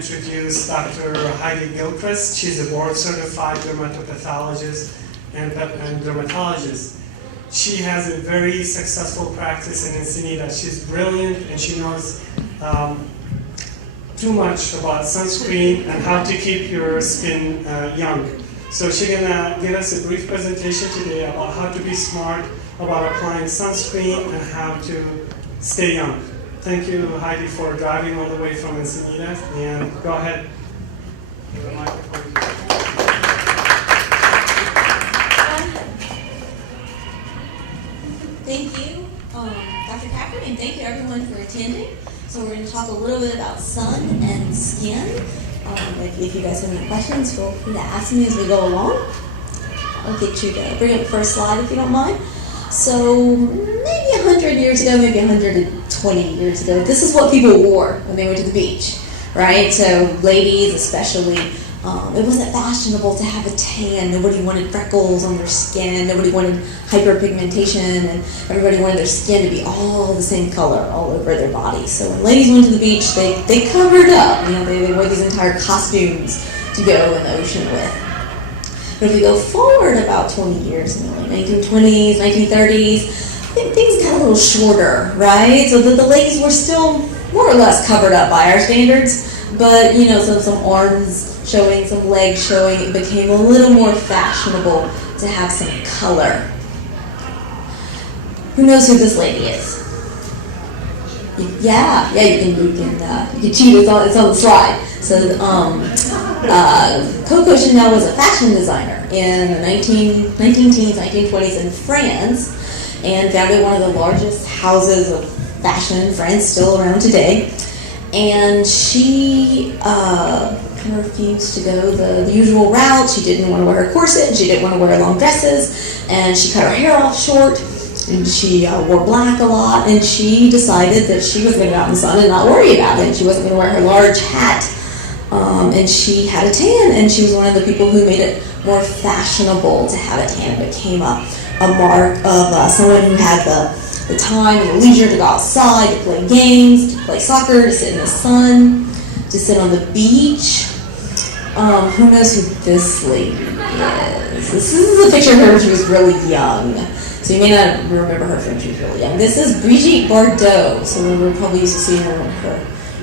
introduce Dr. Heidi Gilchrist. She's a board-certified dermatopathologist and dermatologist. She has a very successful practice in Encinitas. She's brilliant and she knows too much about sunscreen and how to keep your skin young. So she's gonna give us a brief presentation today about how to be smart about applying sunscreen and how to stay young. Thank you, Heidi, for driving all the way from Encinitas, and go ahead. The microphone. Thank you, Dr. Packard, and thank you everyone for attending. So we're going to talk a little bit about sun and skin. If you guys have any questions, feel free to ask me as we go along. I'll get you to bring up the first slide if you don't mind. So maybe 100 years ago, maybe 120 years ago, this is what people wore when they went to the beach, right? So ladies especially, it wasn't fashionable to have a tan. Nobody wanted freckles on their skin. Nobody wanted hyperpigmentation, and everybody wanted their skin to be all the same color all over their body. So when ladies went to the beach, they covered up. You know, they wore these entire costumes to go in the ocean with. But if we go forward about 20 years, like 1920s, 1930s, I think things got a little shorter, right? So that the ladies were still more or less covered up by our standards, but you know, some arms showing, some legs showing, it became a little more fashionable to have some color. Who knows who this lady is? Yeah, you can cheat. It's on the slide. So, Coco Chanel was a fashion designer in the 1910s, 1920s in France, and founded one of the largest houses of fashion in France, still around today. And she kind of refused to go the usual route. She didn't want to wear a corset. She didn't want to wear long dresses, and she cut her hair off short. And she wore black a lot, and she decided that she was going to go out in the sun and not worry about it. She wasn't going to wear her large hat, and she had a tan, and she was one of the people who made it more fashionable to have a tan. It became a mark of someone who had the time and the leisure to go outside, to play games, to play soccer, to sit in the sun, to sit on the beach. Who knows who this lady is? This is a picture of her when she was really young. So you may not remember her from when she was really young. This is Brigitte Bardot. So we're probably used to seeing her in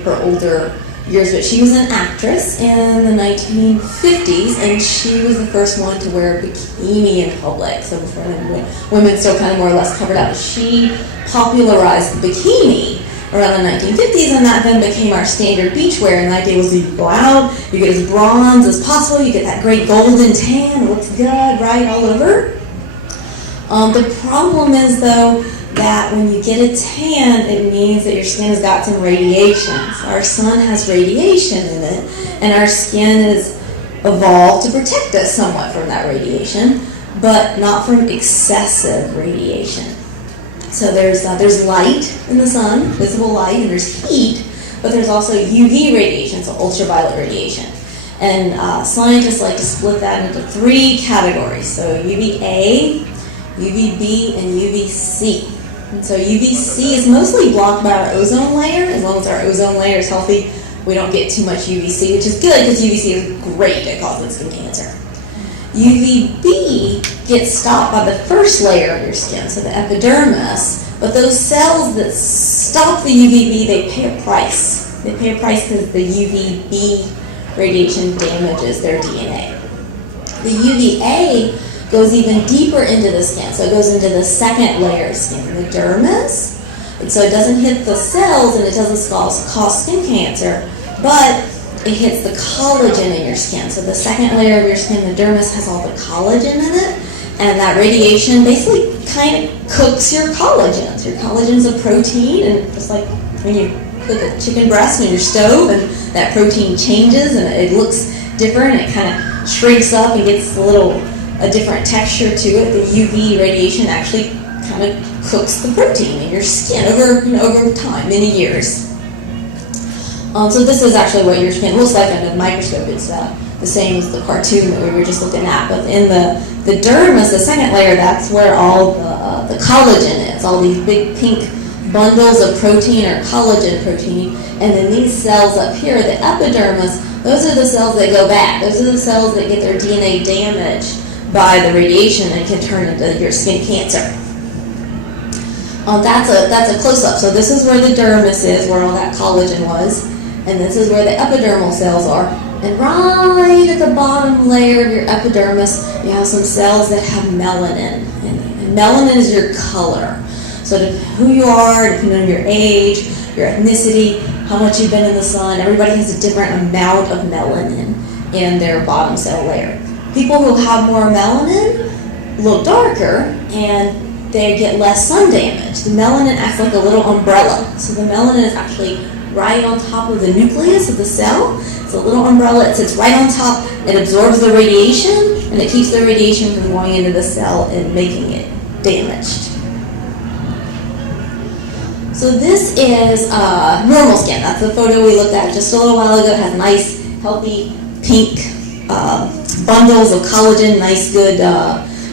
her older years, but she was an actress in the 1950s, and she was the first one to wear a bikini in public. So before then, women still kind of more or less covered up. She popularized the bikini around the 1950s, and that then became our standard beach wear. And the idea was you go out, you get as bronze as possible, you get that great golden tan, it looks good, right, all over. The problem is, though, that when you get a tan, it means that your skin has got some radiation. So our sun has radiation in it, and our skin is evolved to protect us somewhat from that radiation, but not from excessive radiation. So there's light in the sun, visible light, and there's heat, but there's also UV radiation, so ultraviolet radiation. And scientists like to split that into three categories. So UVA, UVB, and UVC. And so UVC is mostly blocked by our ozone layer. As long as our ozone layer is healthy, we don't get too much UVC, which is good because UVC is great at causing skin cancer. UVB gets stopped by the first layer of your skin, so the epidermis, but those cells that stop the UVB, they pay a price. They pay a price because the UVB radiation damages their DNA. The UVA goes even deeper into the skin, so it goes into the second layer of skin, the dermis, and so it doesn't hit the cells and it doesn't cause skin cancer, but it hits the collagen in your skin. So the second layer of your skin, the dermis, has all the collagen in it, and that radiation basically kind of cooks your collagen. So your collagen's a protein, and just like when you cook a chicken breast on your stove, and that protein changes and it looks different, it kind of shrinks up and gets a different texture to it. The UV radiation actually kind of cooks the protein in your skin over time, many years. So this is actually what your skin looks like under the microscope. It's the same as the cartoon that we were just looking at. But in the dermis, the second layer, that's where all the collagen is. All these big pink bundles of protein or collagen protein, and then these cells up here, the epidermis, those are the cells that go back. Those are the cells that get their DNA damaged by the radiation and can turn into your skin cancer. That's a close-up. So this is where the dermis is, where all that collagen was, and this is where the epidermal cells are. And right at the bottom layer of your epidermis, you have some cells that have melanin. And melanin is your color. So who you are, depending on your age, your ethnicity, how much you've been in the sun, everybody has a different amount of melanin in their bottom cell layer. People who have more melanin look darker and they get less sun damage. The melanin acts like a little umbrella. So the melanin is actually right on top of the nucleus of the cell. It's a little umbrella. It sits right on top. It absorbs the radiation, and it keeps the radiation from going into the cell and making it damaged. So this is normal skin. That's the photo we looked at just a little while ago. It has nice, healthy, pink bundles of collagen, nice, good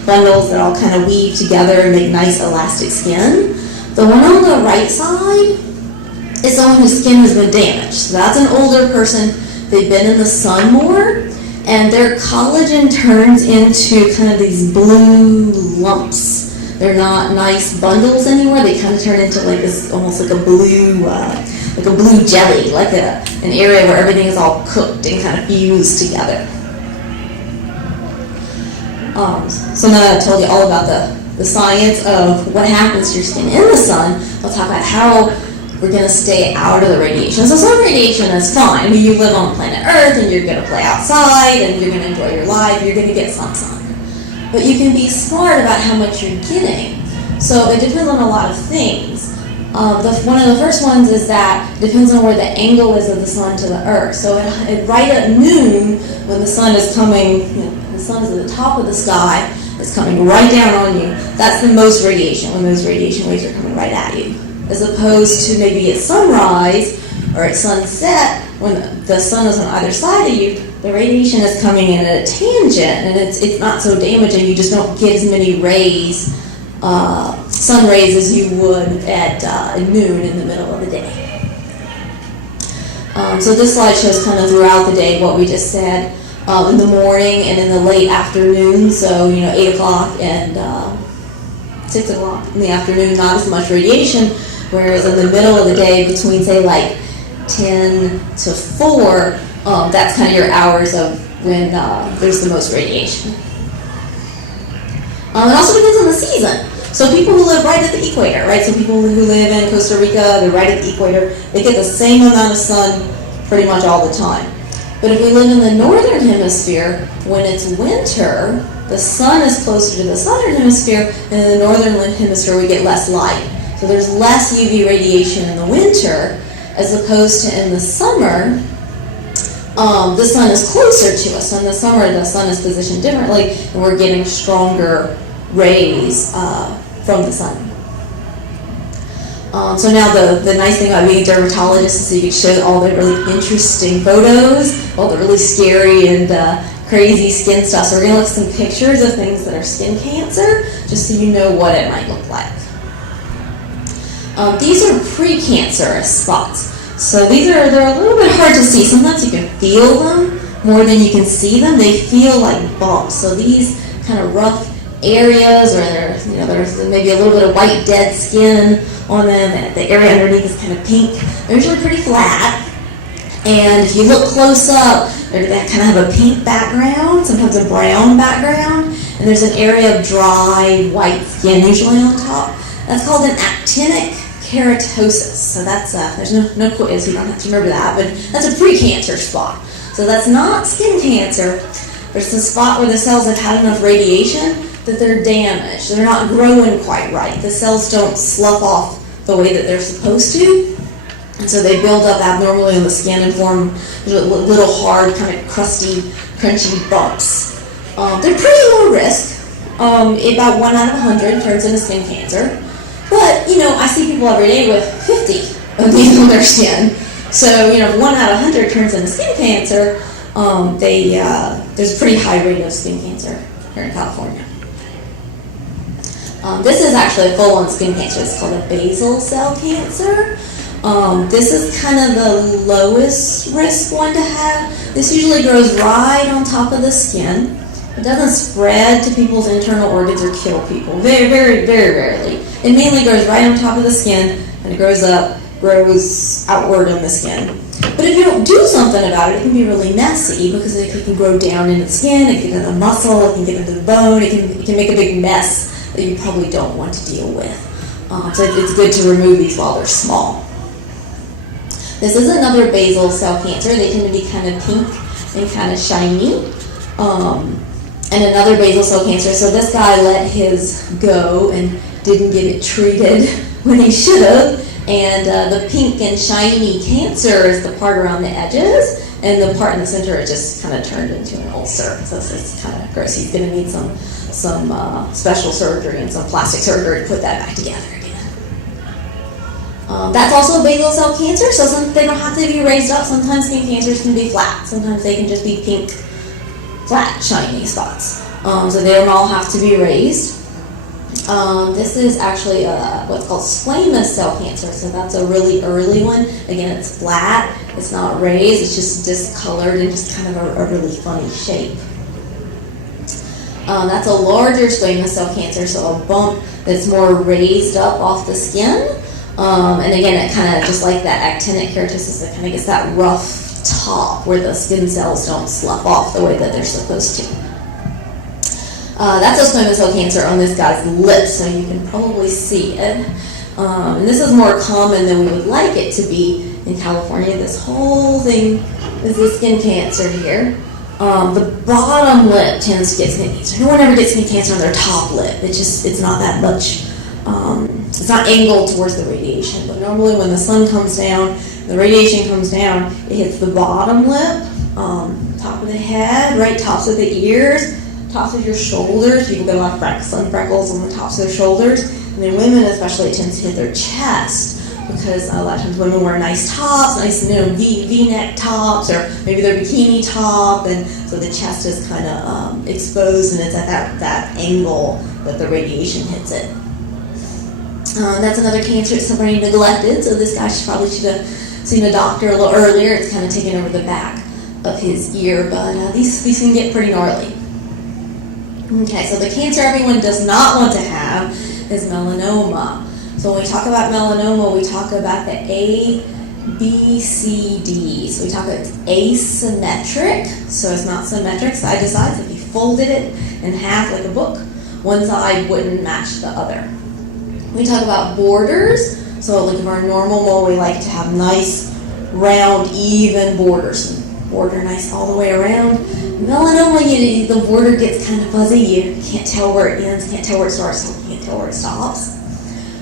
bundles that all kind of weave together and make nice, elastic skin. The one on the right side is someone whose skin has been damaged. So that's an older person. They've been in the sun more, and their collagen turns into kind of these blue lumps. They're not nice bundles anymore. They kind of turn into like this, almost like a blue jelly, like an area where everything is all cooked and kind of fused together. So now that I told you all about the science of what happens to your skin in the sun, I'll talk about how we're going to stay out of the radiation. So sun radiation is fine. I mean, you live on planet Earth and you're going to play outside and you're going to enjoy your life. You're going to get sun. But you can be smart about how much you're getting. So it depends on a lot of things. One of the first ones is that it depends on where the angle is of the sun to the Earth. So right at noon, when the sun is coming, the sun is at the top of the sky, it's coming right down on you. That's the most radiation, when those radiation waves are coming right at you. As opposed to maybe at sunrise or at sunset, when the sun is on either side of you, the radiation is coming in at a tangent, and it's not so damaging. You just don't get as many rays, sun rays, as you would at noon in the middle of the day. So this slide shows kind of throughout the day what we just said. In the morning and in the late afternoon, so 8 o'clock and 6 o'clock in the afternoon, not as much radiation, whereas in the middle of the day, between say like 10 to 4, that's kind of your hours of when there's the most radiation. It also depends on the season. So people who live right at the equator, right? So people who live in Costa Rica, they're right at the equator. They get the same amount of sun pretty much all the time. But if we live in the northern hemisphere, when it's winter, the sun is closer to the southern hemisphere, and in the northern hemisphere we get less light. So there's less UV radiation in the winter, as opposed to in the summer, the sun is closer to us. So in the summer, the sun is positioned differently, and we're getting stronger rays from the sun. So now the nice thing about being a dermatologist is that you can show all the really interesting photos, all the really scary and crazy skin stuff. So we're going to look at some pictures of things that are skin cancer, just so you know what it might look like. These are precancerous spots. So they're a little bit hard to see. Sometimes you can feel them more than you can see them. They feel like bumps. So these kind of rough areas, or there's maybe a little bit of white dead skin on them, and the area underneath is kind of pink. They're usually pretty flat, and if you look close up, they kind of have a pink background, sometimes a brown background, and there's an area of dry white skin usually on top. That's called an actinic keratosis. So that's there's no quiz, you don't have to remember that, but that's a precancer spot. So that's not skin cancer. There's a spot where the cells have had enough radiation that they're damaged. They're not growing quite right. The cells don't slough off the way that they're supposed to. And so they build up abnormally on the skin and form little hard, kind of crusty, crunchy bumps. They're pretty low risk. About 1 out of 100 turns into skin cancer. But, I see people every day with 50 of these on their skin. So, if 1 out of 100 turns into skin cancer, there's a pretty high rate of skin cancer here in California. This is actually a full-on skin cancer. It's called a basal cell cancer. This is kind of the lowest risk one to have. This usually grows right on top of the skin. It doesn't spread to people's internal organs or kill people. Very, very, very rarely. It mainly grows right on top of the skin, and it grows up, grows outward on the skin. But if you don't do something about it, it can be really messy because it can grow down into the skin, it can get into the muscle, it can get into the bone, it can make a big mess that you probably don't want to deal with. So it's good to remove these while they're small. This is another basal cell cancer. They tend to be kind of pink and kind of shiny. And another basal cell cancer. So this guy let his go and didn't get it treated when he should have. And the pink and shiny cancer is the part around the edges, and the part in the center is just kind of turned into an ulcer. So it's kind of gross. He's going to need some special surgery and some plastic surgery to put that back together again. That's also a basal cell cancer, so they don't have to be raised up. Sometimes skin cancers can be flat. Sometimes they can just be pink, flat, shiny spots. So they don't all have to be raised. This is actually what's called squamous cell cancer, so that's a really early one. Again, it's flat, it's not raised, it's just discolored and just kind of a really funny shape. That's a larger squamous cell cancer, so a bump that's more raised up off the skin. And again, it kind of, just like that actinic keratosis, it kind of gets that rough top where the skin cells don't slough off the way that they're supposed to. That's a squamous cell cancer on this guy's lips, so you can probably see it. And this is more common than we would like it to be in California. This whole thing is the skin cancer here. The bottom lip tends to get skin cancer. No one ever gets skin cancer on their top lip. It's not that much. It's not angled towards the radiation, but normally when the sun comes down, the radiation comes down, it hits the bottom lip, top of the head, right tops of the ears, tops of your shoulders. People get a lot of sun freckles on the tops of their shoulders. And then women especially, it tends to hit their chest because a lot of times women wear nice tops, nice V-neck tops, or maybe their bikini top, and so the chest is kind of exposed, and it's at that angle that the radiation hits it. That's another cancer that's somebody neglected, so this guy probably should have seen a doctor a little earlier. It's kind of taken over the back of his ear, but these can get pretty gnarly. Okay, so the cancer everyone does not want to have is melanoma. So when we talk about melanoma, we talk about the A, B, C, D. So we talk about asymmetric, so it's not symmetric side to side. So if you folded it in half like a book, one side wouldn't match the other. We talk about borders. So like if our normal mole, we like to have nice, round, even borders. Border nice all the way around. Melanoma, the border gets kind of fuzzy. You can't tell where it ends, can't tell where it starts, you can't tell where it stops.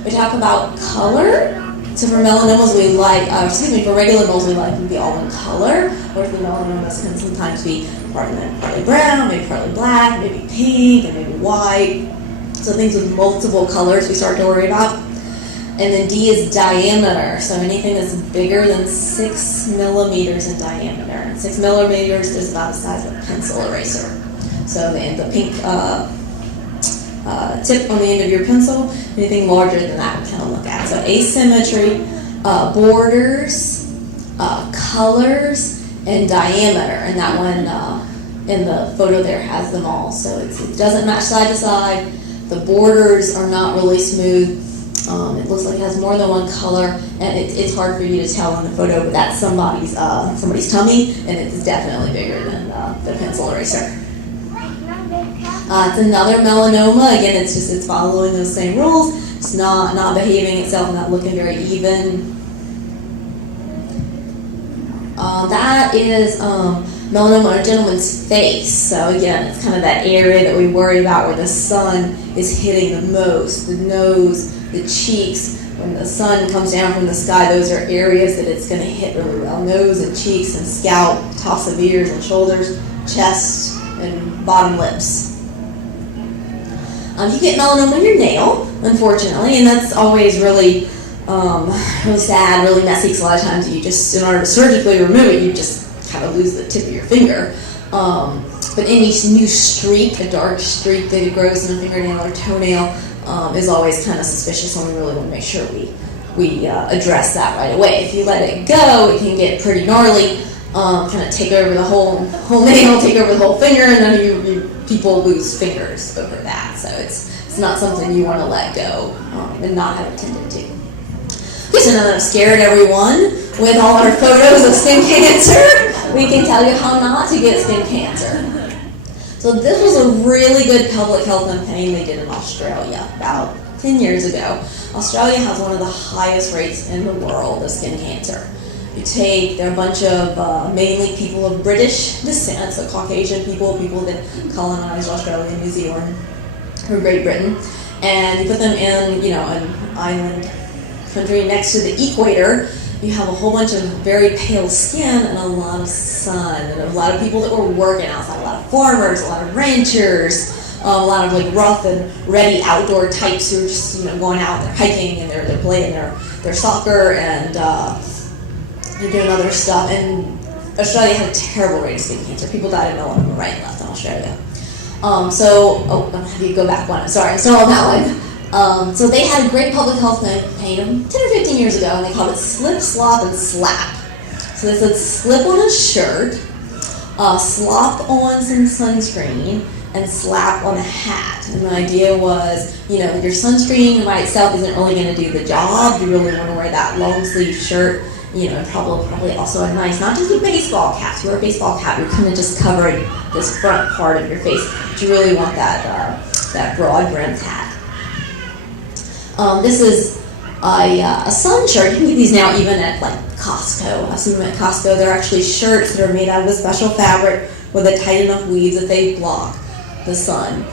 We talk about color. So for melanomas, for regular moles, we like them to be all in color. Or for melanomas, can sometimes be partly brown, maybe partly black, maybe pink, and maybe white. So things with multiple colors we start to worry about. And then D is diameter. So anything that's bigger than 6 millimeters in diameter. And 6 millimeters is about the size of a pencil eraser. So the pink tip on the end of your pencil, anything larger than that we kind of look at. So asymmetry, borders, colors, and diameter. And that one in the photo there has them all. So it doesn't match side to side. The borders are not really smooth. It looks like it has more than one color, and it's hard for you to tell in the photo, but that's somebody's tummy, and it's definitely bigger than the pencil eraser. It's another melanoma. Again, it's following those same rules. It's not behaving itself, not looking very even. That is melanoma on a gentleman's face. So again, it's kind of that area that we worry about where the sun is hitting the most. The nose, the cheeks. When the sun comes down from the sky, those are areas that it's going to hit really well. Nose and cheeks and scalp, tops of ears and shoulders, chest, and bottom lips. You get melanoma in your nail, unfortunately, and that's always really sad, really messy, because a lot of times you just, in order to surgically remove it, you just kind of lose the tip of your finger. But any new streak, a dark streak that grows in a fingernail or toenail, is always kind of suspicious, and we really want to make sure we address that right away. If you let it go, it can get pretty gnarly, kind of take over the whole nail, take over the whole finger, and then people lose fingers over that. So it's not something you want to let go and not have attended to. Okay, so now that I've scared everyone with all our photos of skin cancer, we can tell you how not to get skin cancer. So this was a really good public health campaign they did in Australia about 10 years ago. Australia has one of the highest rates in the world of skin cancer. They're a bunch of mainly people of British descent, so Caucasian people that colonized Australia and New Zealand or Great Britain, and you put them in, an island country next to the equator. You have a whole bunch of very pale skin and a lot of sun, and a lot of people that were working outside, a lot of farmers, a lot of ranchers, a lot of like rough and ready outdoor types who are just going out, they're hiking and they're playing their soccer and they're doing other stuff. And Australia had a terrible rate of skin cancer. People died of melanoma right and left in Australia. I'm gonna have you go back one. Sorry, I'm still on that one. So they had a great public health campaign 10 or 15 years ago, and they called it Slip, Slop, and Slap. So they said slip on a shirt, slop on some sunscreen, and slap on a hat. And the idea was, your sunscreen by itself isn't really going to do the job. You really want to wear that long sleeve shirt, and probably also a nice, not just a baseball cap. If you wear a baseball cap, you're kind of just covering this front part of your face. But you really want that broad brimmed hat. This is a sun shirt. You can get these now even at like Costco. I've seen them at Costco. They're actually shirts that are made out of a special fabric with a tight enough weave that they block the sun.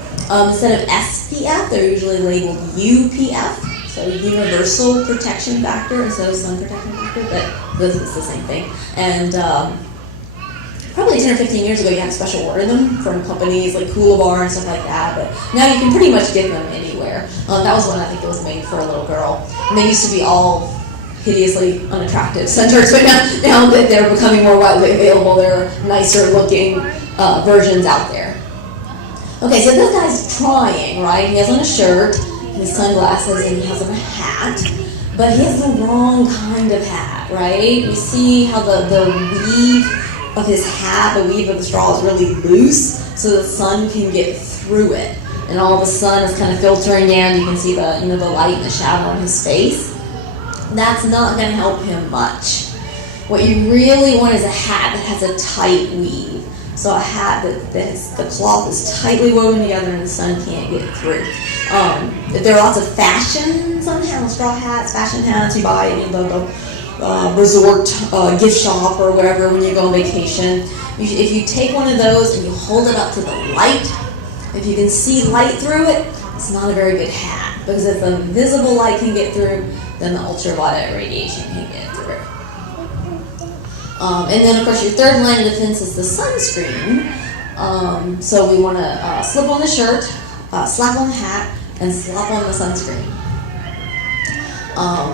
Instead of SPF, they're usually labeled UPF, so Universal Protection Factor instead of Sun Protection Factor, but this is the same thing. And probably 10 or 15 years ago, you had to special order them from companies like Coolabar and stuff like that, but now you can pretty much get them anywhere. That was one I think that was made for a little girl. And they used to be all hideously unattractive sun shirts, but now that they're becoming more widely available, there are nicer looking versions out there. Okay, so this guy's trying, right? He has on a shirt, his sunglasses, and he has on a hat, but he has the wrong kind of hat, right? You see how the weave of his hat, the weave of the straw is really loose, so the sun can get through it. And all the sun is kind of filtering down. You can see the light and the shadow on his face. That's not going to help him much. What you really want is a hat that has a tight weave. So a hat that the cloth is tightly woven together and the sun can't get through. There are lots of fashion straw hats, fashion hats you buy in the resort gift shop or wherever when you go on vacation. If you take one of those and you hold it up to the light, if you can see light through it, it's not a very good hat, because if the visible light can get through, then the ultraviolet radiation can get through. And then, of course, your third line of defense is the sunscreen. So we want to slip on the shirt, slap on the hat, and slap on the sunscreen.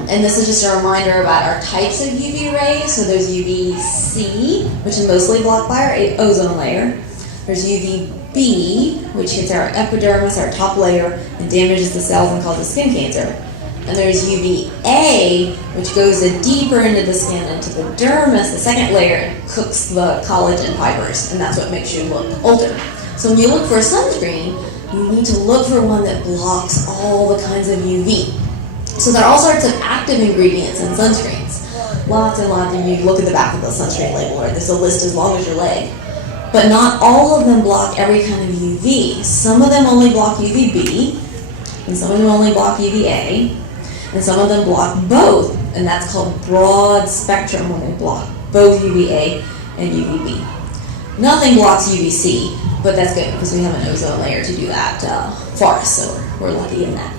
And this is just a reminder about our types of UV rays. So there's UVC, which is mostly blocked by our ozone layer. There's UVB, which hits our epidermis, our top layer, and damages the cells and causes skin cancer. And there's UVA, which goes deeper into the skin, into the dermis, the second layer, and cooks the collagen fibers, and that's what makes you look older. So when you look for a sunscreen, you need to look for one that blocks all the kinds of UV. So there are all sorts of active ingredients in sunscreens. Lots and lots, and you look at the back of the sunscreen label, or there's a list as long as your leg. But not all of them block every kind of UV. Some of them only block UVB, and some of them only block UVA, and some of them block both, and that's called broad spectrum when they block both UVA and UVB. Nothing blocks UVC, but that's good because we have an ozone layer to do that for us, so we're lucky in that.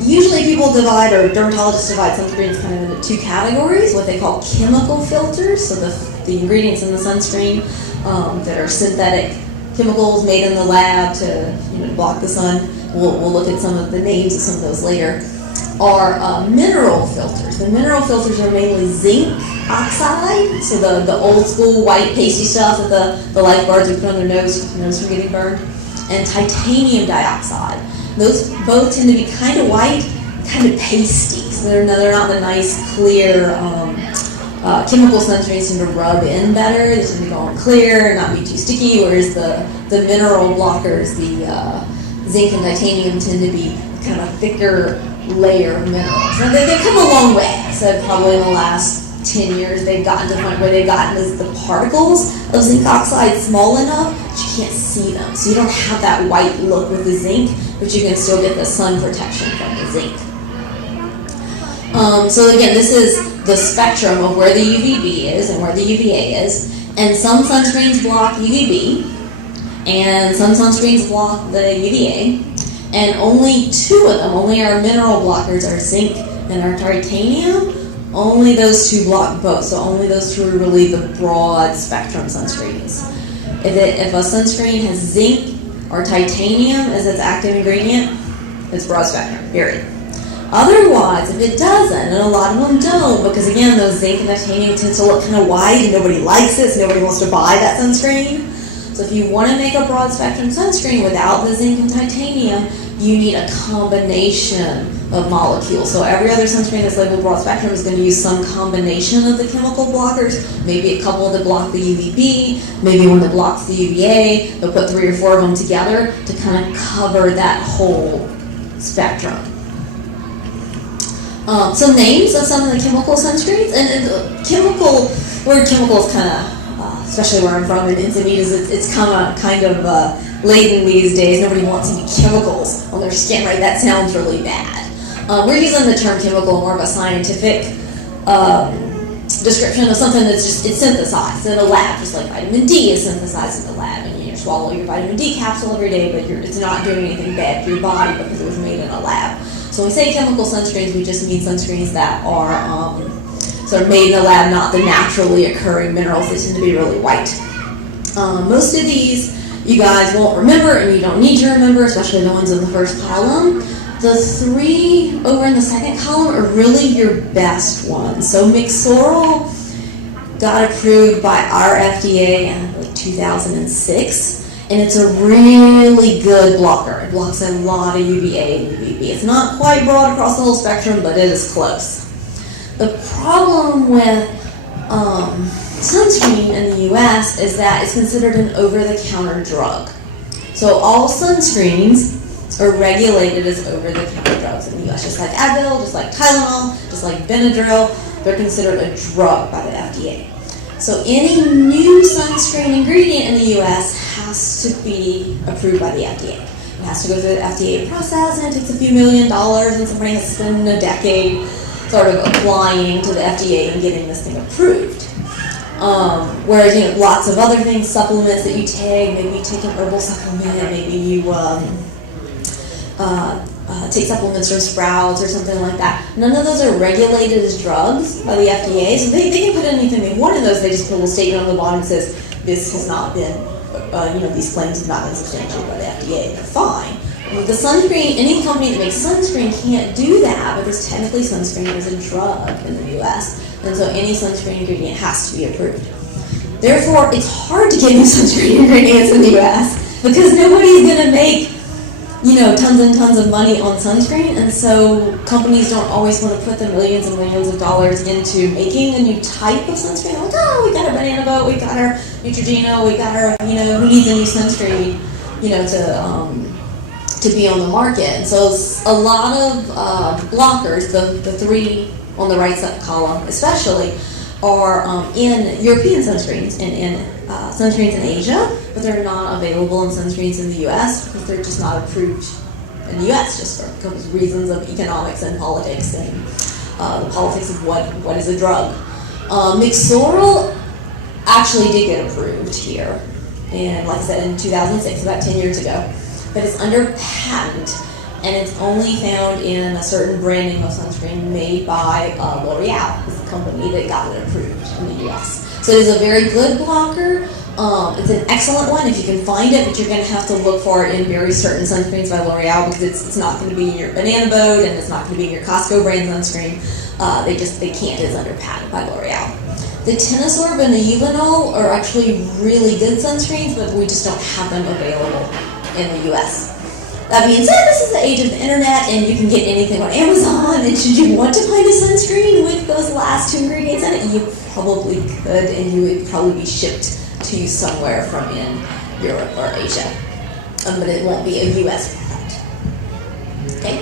Usually people divide, or dermatologists divide sunscreens kind of into two categories, what they call chemical filters, so the ingredients in the sunscreen that are synthetic chemicals made in the lab to block the sun. We'll look at some of the names of some of those later. Are mineral filters. The mineral filters are mainly zinc oxide, so the old school white pasty stuff that the lifeguards would put on their nose to keep their nose from getting burned, and titanium dioxide. Those both tend to be kind of white, kind of pasty. So they're not the nice, clear, chemical sunscreens tend to rub in better. They tend to go on clear, not be too sticky, whereas the mineral blockers, the zinc and titanium, tend to be kind of a thicker layer of minerals. Now they've come a long way. I said probably in the last 10 years they've gotten to the point where they've gotten the particles of zinc oxide small enough that you can't see them. So you don't have that white look with the zinc, but you can still get the sun protection from the zinc. So again, this is the spectrum of where the UVB is and where the UVA is. And some sunscreens block UVB, and some sunscreens block the UVA. And only two of them, only our mineral blockers, our zinc and our titanium, only those two block both. So only those two are really the broad spectrum sunscreens. If a sunscreen has zinc or titanium as its active ingredient, it's broad spectrum, period. Otherwise, if it doesn't, and a lot of them don't, because again, those zinc and titanium tend to look kind of white and nobody likes it, so nobody wants to buy that sunscreen. So if you want to make a broad spectrum sunscreen without the zinc and titanium, you need a combination of molecules. So every other sunscreen that's labeled broad spectrum is going to use some combination of the chemical blockers, maybe a couple that block the UVB, maybe one that blocks the UVA. They'll put 3 or 4 of them together to kind of cover that whole spectrum. So names of some of the chemical sunscreens, and the word chemical is kind of, especially where I'm from in Encinitas, it's kind of laden these days. Nobody wants any chemicals on their skin, right? That sounds really bad. We're using the term chemical more of a scientific description of something that's it's synthesized in a lab, just like vitamin D is synthesized in the lab, and you swallow your vitamin D capsule every day, but it's not doing anything bad to your body because it was made in a lab. So when we say chemical sunscreens, we just mean sunscreens that are sort of made in the lab, not the naturally occurring minerals that tend to be really white. Most of these you guys won't remember, and you don't need to remember, especially the ones in the first column. The 3 over in the second column are really your best ones. So Mixoryl got approved by our FDA in like 2006. And it's a really good blocker. It blocks a lot of UVA and UVB. It's not quite broad across the whole spectrum, but it is close. The problem with sunscreen in the US is that it's considered an over-the-counter drug. So all sunscreens are regulated as over-the-counter drugs in the US, just like Advil, just like Tylenol, just like Benadryl. They're considered a drug by the FDA. So any new sunscreen ingredient in the US has to be approved by the FDA. It has to go through the FDA process, and it takes a few $1 million, and somebody has to spend a decade sort of applying to the FDA and getting this thing approved. Whereas, lots of other things, supplements that you take, maybe you take an herbal supplement, maybe you take supplements from Sprouts or something like that. None of those are regulated as drugs by the FDA, so they can put anything they want in those. They just put a little statement on the bottom that says this has not been, these claims have not been substantiated by the FDA. They're fine. With the sunscreen, any company that makes sunscreen can't do that because technically sunscreen is a drug in the US, and so any sunscreen ingredient has to be approved. Therefore, it's hard to get new sunscreen ingredients in the US because nobody's going to make tons and tons of money on sunscreen, and so companies don't always want to put the millions and millions of dollars into making a new type of sunscreen. Like, we got our Banana Boat, we got our Neutrogena, we got our, who needs a new sunscreen, to be on the market. And so a lot of blockers, the 3 on the right side column especially, are in European sunscreens and in sunscreens in Asia, but they're not available in sunscreens in the US because they're just not approved in the US just for reasons of economics and politics and the politics of what is a drug. Mixoryl actually did get approved here, and like I said, in 2006, about 10 years ago, but it's under patent, and it's only found in a certain branding of sunscreen made by L'Oreal, is the company that got it approved in the US. So it is a very good blocker. It's an excellent one if you can find it, but you're going to have to look for it in very certain sunscreens by L'Oreal because it's not going to be in your Banana Boat and it's not going to be in your Costco brand sunscreen. They can't. It's under patent by L'Oreal. The Tenosorb and the Euvanol are actually really good sunscreens, but we just don't have them available in the US. That being said, this is the age of the internet, and you can get anything on Amazon. And should you want to find a sunscreen with those last 2 ingredients in it, you probably could, and you would probably be shipped to you somewhere from in Europe or Asia. But it won't be a U.S. product. Okay.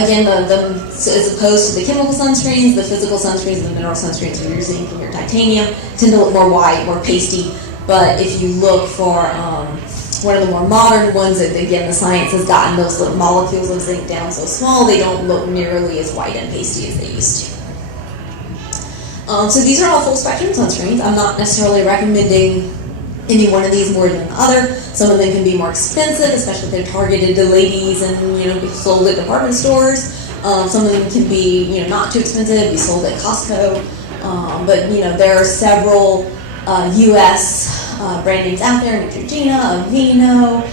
Again, so as opposed to the chemical sunscreens, the physical sunscreens and the mineral sunscreens with your zinc and your titanium tend to look more white, more pasty. But if you look for one of the more modern ones, again, the science has gotten those little molecules of zinc down so small they don't look nearly as white and pasty as they used to. So these are all full spectrum sunscreens. I'm not necessarily recommending any one of these more than the other. Some of them can be more expensive, especially if they're targeted to ladies and be sold at department stores. Some of them can be not too expensive, be sold at Costco. But there are several U.S. Brand names out there: Neutrogena, Aveeno.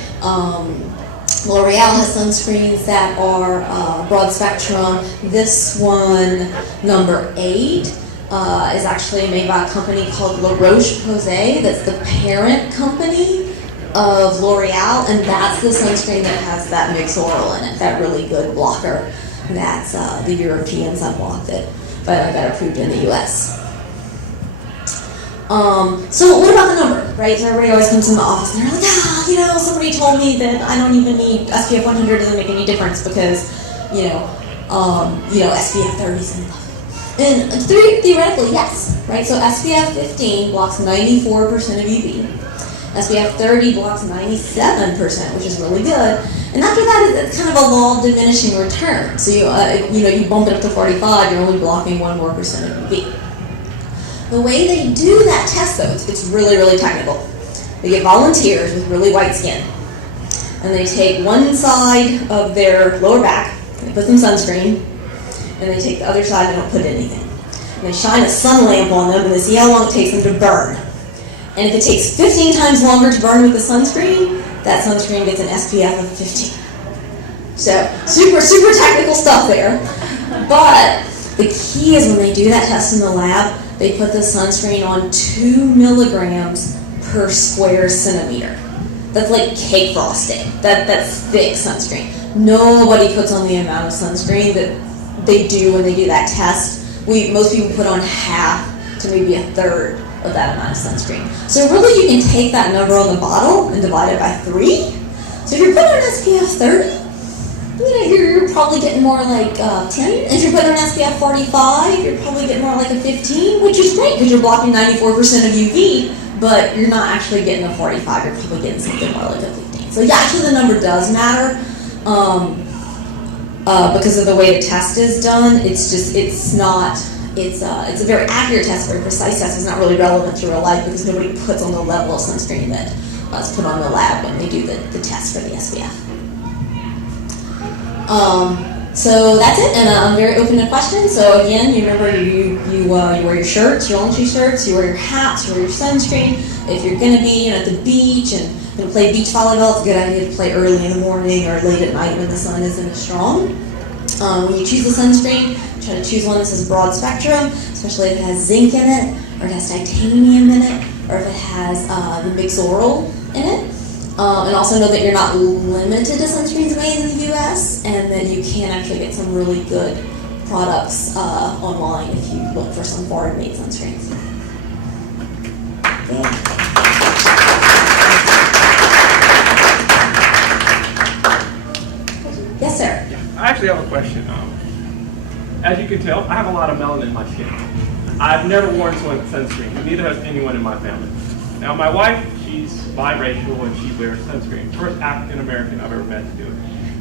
L'Oreal has sunscreens that are broad spectrum. This one, number 8. Is actually made by a company called La Roche-Posay. That's the parent company of L'Oreal, and that's the sunscreen that has that Mixoryl in it, that really good blocker. That's the European sunblock that finally got approved in the US. So what about the number, right? So everybody always comes in the office and they're like, somebody told me that I don't even need SPF 100, doesn't make any difference because, SPF 30 is enough. And theoretically, yes, right? So SPF 15 blocks 94% of UV. SPF 30 blocks 97%, which is really good. And after that, it's kind of a law of diminishing return. So you bump it up to 45, you're only blocking 1% more of UV. The way they do that test, though, it's really, really technical. They get volunteers with really white skin, and they take one side of their lower back, they put some sunscreen, and they take the other side and don't put anything. And they shine a sun lamp on them and they see how long it takes them to burn. And if it takes 15 times longer to burn with the sunscreen, that sunscreen gets an SPF of 15. So, super, super technical stuff there. But the key is when they do that test in the lab, they put the sunscreen on 2 milligrams per square centimeter. That's like cake frosting. That's thick sunscreen. Nobody puts on the amount of sunscreen that they do when they do that test. Most people put on half to maybe a third of that amount of sunscreen. So really you can take that number on the bottle and divide it by 3. So if you're putting on SPF 30, you're probably getting more like 10. If you're putting on SPF 45, you're probably getting more like a 15, which is great because you're blocking 94% of UV, but you're not actually getting a 45, you're probably getting something more like a 15. So yeah, actually the number does matter. Because of the way the test is done, it's a very accurate test, very precise test. It's not really relevant to real life because nobody puts on the level of sunscreen that is put on the lab when they do the test for the SPF. So that's it, and I'm very open to questions. So again, you remember you wear your shirts, your laundry shirts, you wear your hats, you wear your sunscreen. If you're going to be at the beach and going to play beach volleyball, it's a good idea to play early in the morning or late at night when the sun isn't as strong. When you choose the sunscreen, try to choose one that says broad spectrum, especially if it has zinc in it, or it has titanium in it, or if it has the Mixoryl in it. And also know that you're not limited to sunscreens made in the U.S. and that you can actually get some really good products online if you look for some foreign-made sunscreens. Yeah. Yes, sir. I actually have a question. As you can tell, I have a lot of melanin in my skin. I've never worn sunscreen, but neither has anyone in my family. Now, my wife, she's biracial and she wears sunscreen. First African American I've ever met to do it.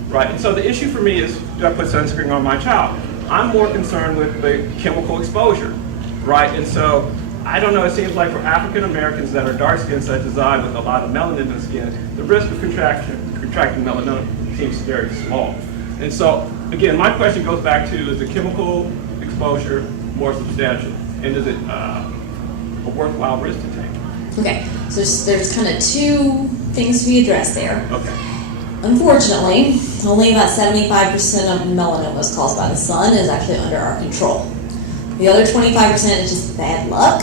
Right, and so the issue for me is, do I put sunscreen on my child? I'm more concerned with the chemical exposure, right? And so, I don't know, it seems like for African Americans that are dark skinned such as I with a lot of melanin in the skin, the risk of contracting melanoma seems very small. And so, again, my question goes back to, is the chemical exposure more substantial? And is it a worthwhile risk to take? Okay, so there's kind of 2 things to be addressed there. Okay. Unfortunately, only about 75% of melanoma is caused by the sun is actually under our control. The other 25% is just bad luck,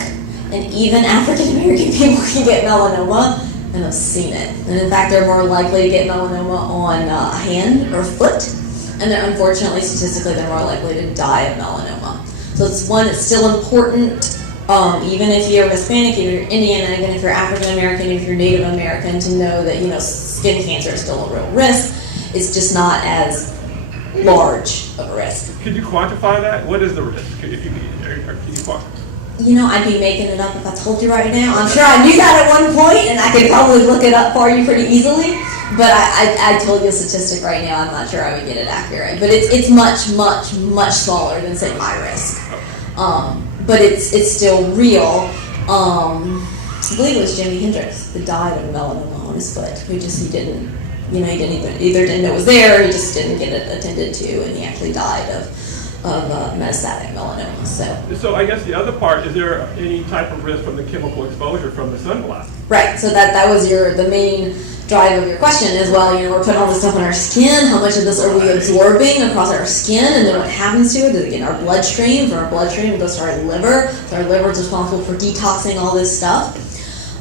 and even African American people can get melanoma and have seen it. And in fact, they're more likely to get melanoma on a hand or foot, and they're unfortunately, statistically, they're more likely to die of melanoma. So it's one that's still important, even if you're Hispanic, if you're Indian, even if you're African American, if you're Native American, to know that, skin cancer is still a real risk. It's just not as large of a risk. Could you quantify that? What is the risk? Can you quantify? I'd be making it up if I told you right now. I'm sure I knew that at one point, and I could probably look it up for you pretty easily. But I told you a statistic right now. I'm not sure I would get it accurate. But it's much, much, much smaller than, say, my risk. But it's still real. I believe it was Jimi Hendrix that died of melanoma on his foot. He didn't know it was there. He just didn't get it attended to, and he actually died of metastatic melanoma. So I guess the other part, is there any type of risk from the chemical exposure from the sunblast? Right. So that was the main drive of your question as well. We're putting all this stuff on our skin. How much of this are we absorbing across our skin, and then what happens to it? Does it get in our bloodstream? From our bloodstream, it goes to our liver. So our liver is responsible for detoxing all this stuff.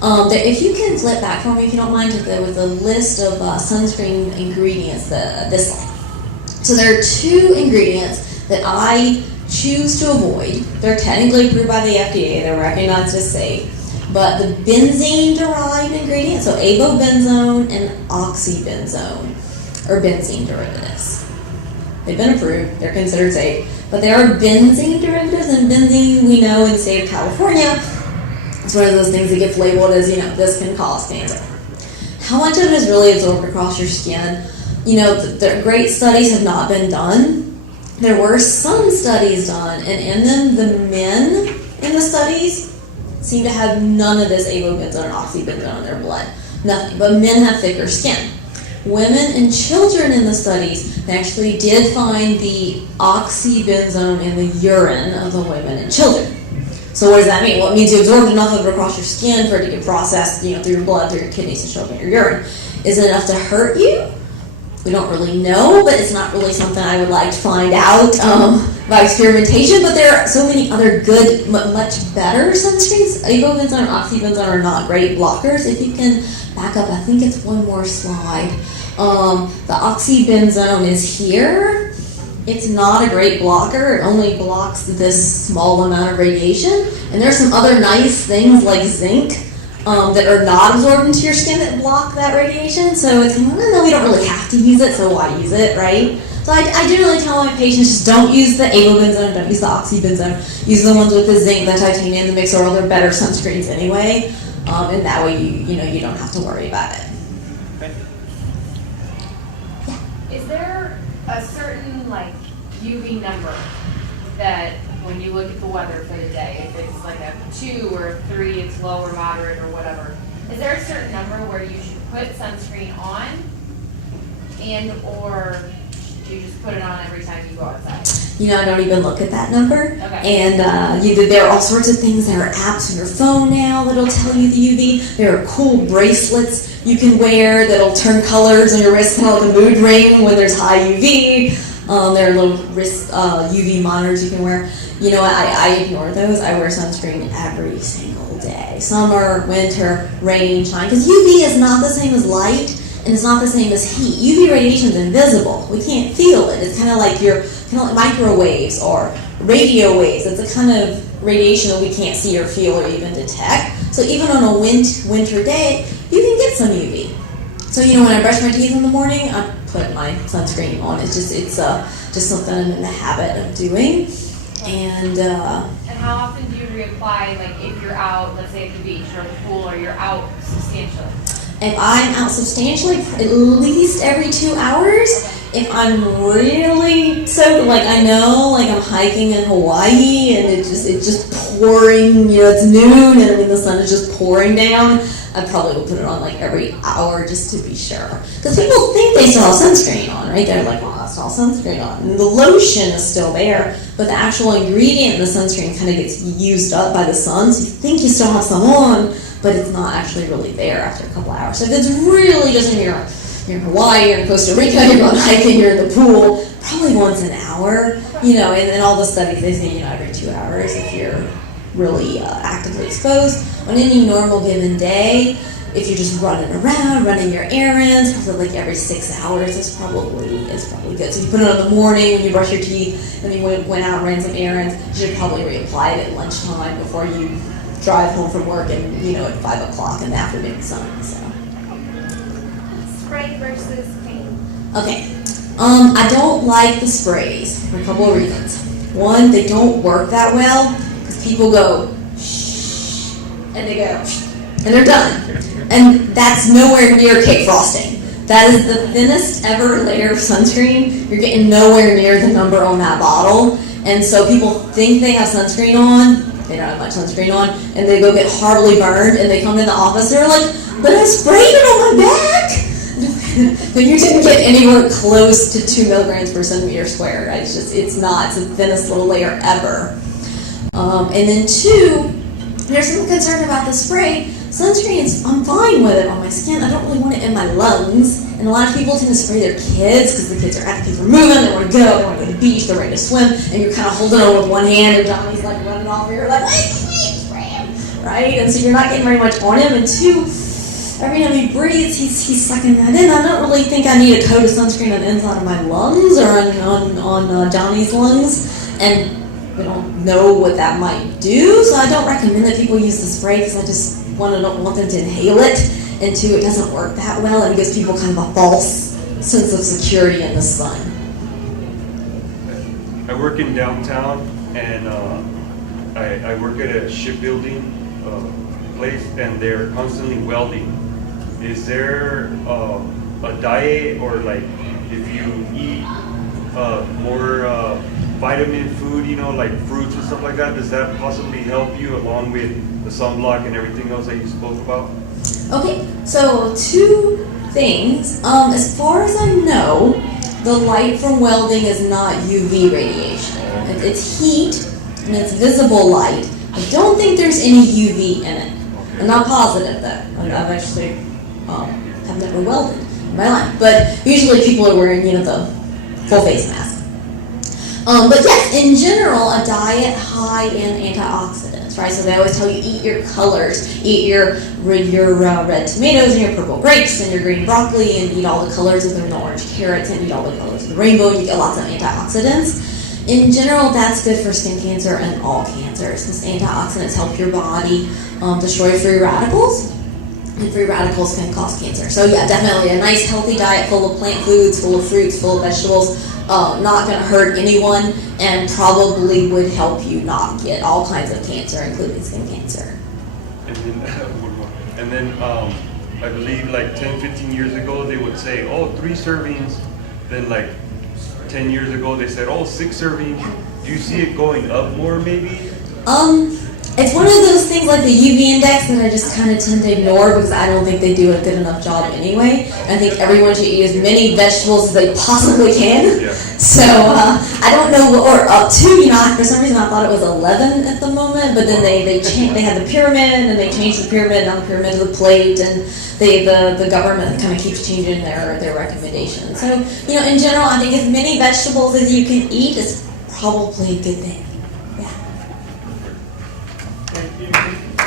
If you can flip back for me, if you don't mind, with a list of sunscreen ingredients. This slide. So there are 2 ingredients that I choose to avoid. They're technically approved by the FDA. They're recognized as safe. But the benzene-derived ingredients, so avobenzone and oxybenzone, are benzene derivatives. They've been approved. They're considered safe. But they are benzene derivatives, and benzene, we know in the state of California, it's one of those things that gets labeled as, this can cause cancer. How much of it is really absorbed across your skin? The great studies have not been done. There were some studies done, and in them, the men in the studies seem to have none of this avobenzone and oxybenzone in their blood. Nothing. But men have thicker skin. Women and children in the studies, they actually did find the oxybenzone in the urine of the women and children. So what does that mean? Well, it means you absorbed enough of it across your skin for it to get processed, through your blood, through your kidneys, and show up in your urine. Is it enough to hurt you? We don't really know, but it's not really something I would like to find out by experimentation. But there are so many other good, much better sunscreens. Avobenzone and oxybenzone are not great blockers. If you can back up, I think it's one more slide. The oxybenzone is here. It's not a great blocker. It only blocks this small amount of radiation. And there's some other nice things like zinc that are not absorbed into your skin that block that radiation. So it's, no, we don't really have to use it, so why use it, right? So I generally tell my patients, just don't use the avobenzone, don't use the oxybenzone. Use the ones with the zinc, the titanium, the mix, or other better sunscreens anyway. And that way you don't have to worry about it. Thank you. Yeah. Is there a certain UV number that when you look at the weather for the day, if it's like a 2 or a 3, it's low or moderate or whatever, is there a certain number where you should put sunscreen on, and or you just put it on every time you go outside? I don't even look at that number. Okay. And there are all sorts of things. There are apps on your phone now that'll tell you the UV. There are cool bracelets you can wear that'll turn colors on your wrist, kind of like a mood ring when there's high UV. There are little wrist UV monitors you can wear. I ignore those. I wear sunscreen every single day. Summer, winter, rain, shine. Because UV is not the same as light, and it's not the same as heat. UV radiation is invisible. We can't feel it. It's kind of like microwaves or radio waves. It's a kind of radiation that we can't see or feel or even detect. So even on a winter day, you can get some UV. So when I brush my teeth in the morning, I put my sunscreen on. It's just something I'm in the habit of doing. And how often do you reapply, if you're out, let's say at the beach or the pool, or you're out substantially? If I'm out substantially, at least every 2 hours. If I'm really I know, I'm hiking in Hawaii and it's just pouring, it's noon and the sun is just pouring down, I probably will put it on every hour just to be sure. Because people think they still have sunscreen on, right? They're like, well, that's all sunscreen on. And the lotion is still there, but the actual ingredient in the sunscreen kind of gets used up by the sun, so you think you still have some on, but it's not actually really there after a couple hours. So if it's really just you're in Hawaii, you're in Costa Rica, you're going hiking, you're in the pool, probably once an hour, and all the studies, they say, every 2 hours if you're really actively exposed. On any normal given day, if you're just running around, running your errands, probably like every 6 hours is probably good. So if you put it on in the morning when you brush your teeth, and you went out and ran some errands, you should probably reapply it at lunchtime before you drive home from work and, at 5 o'clock in the afternoon sun. So. Spray versus paint. Okay. I don't like the sprays for a couple of reasons. One, they don't work that well because people go shh, and they go shh, and they're done. And that's nowhere near cake frosting. That is the thinnest ever layer of sunscreen. You're getting nowhere near the number on that bottle. And so people think they have sunscreen on. They don't have much sunscreen on. And they go get horribly burned. And they come in the office and they're like, but I sprayed it on my back. But you didn't get anywhere close to 2 milligrams per centimeter squared. It's not. It's the thinnest little layer ever. And then 2, there's some concern about the spray. Sunscreen, I'm fine with it on my skin. I don't really want it in my lungs. And a lot of people tend to spray their kids because the kids are active, for moving, they want to go, they want to go to the beach, they're ready to swim, and you're kind of holding on with one hand, and Johnny's like running off, and you're like, wait, spray him, right? And so you're not getting very much on him. And 2, every time he breathes, he's sucking that in. I don't really think I need a coat of sunscreen on the inside of my lungs or on Johnny's lungs. And we don't know what that might do, so I don't recommend that people use the spray because I just don't want them to inhale it. And 2, it doesn't work that well and it gives people kind of a false sense of security in the sun. I work in downtown and I work at a shipbuilding place and they're constantly welding. Is there a diet or like if you eat more vitamin food, like fruits and stuff like that, does that possibly help you along with the sunblock and everything else that you spoke about? Okay, so 2 things. As far as I know, the light from welding is not UV radiation. It's heat and it's visible light. I don't think there's any UV in it. I'm not positive though. I've actually have never welded in my life, but usually people are wearing the full face mask. But yes, in general, a diet high in antioxidants, right? So they always tell you eat your colors, eat your red tomatoes and your purple grapes and your green broccoli, and eat all the colors of the orange carrots and eat all the colors of the rainbow. And you get lots of antioxidants. In general, that's good for skin cancer and all cancers because antioxidants help your body destroy free radicals. And free radicals can cause cancer. So yeah, definitely a nice healthy diet full of plant foods, full of fruits, full of vegetables. Not going to hurt anyone and probably would help you not get all kinds of cancer, including skin cancer. And then I believe like 10, 15 years ago they would say, 3 servings. Then like 10 years ago they said, 6 servings. Do you see it going up more maybe? It's one of those things like the UV index that I just kind of tend to ignore because I don't think they do a good enough job anyway. I think everyone should eat as many vegetables as they possibly can. Yeah. So I don't know what we're up to. For some reason I thought it was 11 at the moment, but then they had the pyramid and they changed the pyramid, now the pyramid to the plate, and the government kind of keeps changing their recommendations. So in general, I think as many vegetables as you can eat is probably a good thing.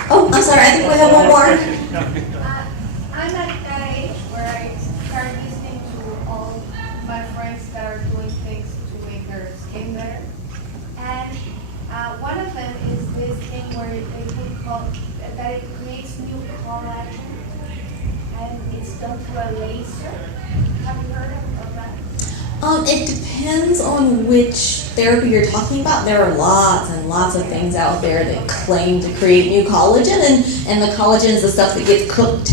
Oh, I'm sorry, I think we have one more. I'm at that age where I start listening to all my friends that are doing things to make their skin better. And one of them is this thing where that it creates new collagen. And it's done through a laser. Have you heard of that? It depends on which therapy you're talking about. There are lots and lots of things out there that claim to create new collagen, and the collagen is the stuff that gets cooked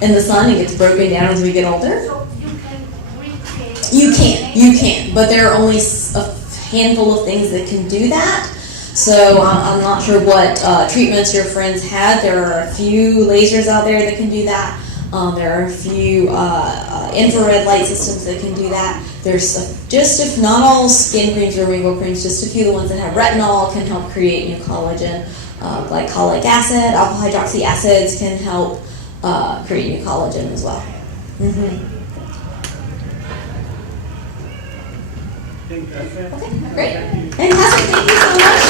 in the sun and gets broken down as we get older. So you can recreate. You can, but there are only a handful of things that can do that. So I'm not sure what treatments your friends had. There are a few lasers out there that can do that. There are a few infrared light systems that can do that. There's if not all skin creams or rainbow creams, just a few of the ones that have retinol can help create new collagen. Glycolic acid, alpha hydroxy acids can help create new collagen as well. Mm-hmm. Okay, great. Fantastic. Thank you so much.